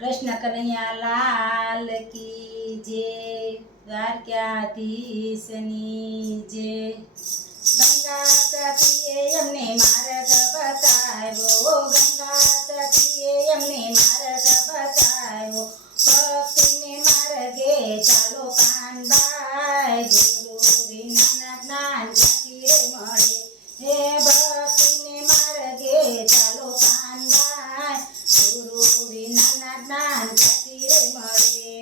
कृष्ण कन्हैया लाल की जय। દ્વારકાધીશની જય। ગંગા સતીએ અમને માર્ગ બતાવ્યો, ગંગા સતીએ અમને માર્ગ બતાવ્યો, ભક્તિને માર્ગે ચાલો પાનબાઈ, ગુરુ વિના જ્ઞાન ક્યાંથી રે મળે, હે ભક્તિને માર્ગે ચાલો પાનબાઈ, ગુરુ વિના જ્ઞાન ક્યાંથી રે મળે,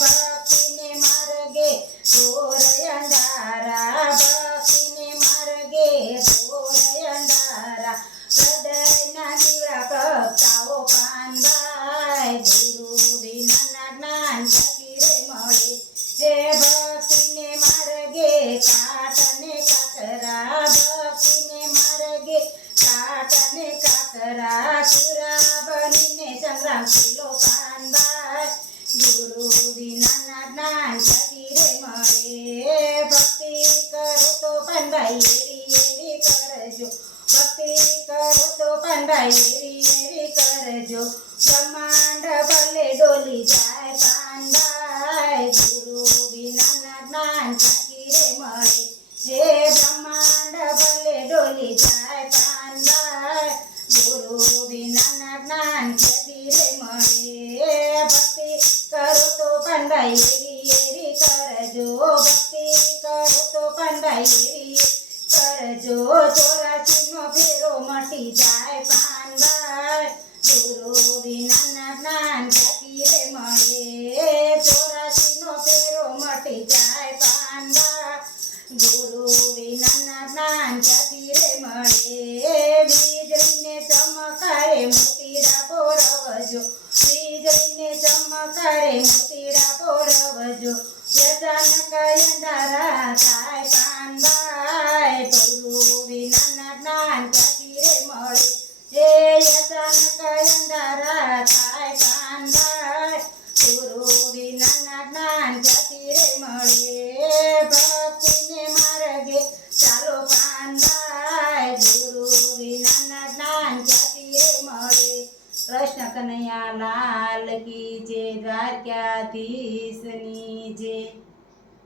ભક્તિને માર્ગે ઘોર અંધારા, ભક્તિને માર્ગે ઘોર અંધારા, હૃદયના દીવા પ્રગટાવો પાનબાઈ, ગુરુ વિના જ્ઞાન ક્યાંથી રે મળે, હે ભક્તિને માર્ગે કાટ અને કાકરા, ભક્તિને માર્ગે કાટ અને કાકરા, સુરા બનીને સંગ્રામ ખેલો પાનબાઈ, ગુરુ વિના જ્ઞાન ક્યાંથી રે મળે, ભક્તિ કરો તો પાનબાઈ એવી એવી કરજો, ભક્તિ કરો તો પાનબાઈ એવી એવી કરજો, બ્રહ્માંડ ભલે ડોલી જાય પાનબાઈ, ગુરુ વિના જ્ઞાન ક્યાંથી રે મળે, હે બ્રહ્માંડ ભલે ડોલી જાય પાનબાઈ, ગુરુ વિના જ્ઞાન ક્યાંથી રે મળે, ભક્તિ કરો તો પાનબાઈ એવી એવી કરજો, ભક્તિ કરો તો પાનબાઈ એવી કરજો, 84નો ફેરો મટી જાય પાનબાઈ, ગુરુ વિના જ્ઞાન ક્યાંથી રે મળે, 84નો ફેરો મટી જાય પાનબાઈ, ગુરુ વિના જ્ઞાન ક્યાંથી રે મળે, વીજળીને ચમકારે મોતીડા પોરવજો, વીજળીને ચમકારે મોતીડા પોરવજો, અચાનક અંધારા થાય પાનબાઈ, ગુરુ વિના જ્ઞાન ક્યાંથી રે મળે, હે અચાનક અંધારા થાય પાનબાઈ, ગુરુ વિના જ્ઞાન ક્યાંથી રે મળે, ભક્તિને માર્ગે ચાલો પાનબાઈ, ગુરુ વિના જ્ઞાન ક્યાંથી રે મળે। કૃષ્ણ કનૈયા લાલ કી જય। દ્વારકાધીશની જય।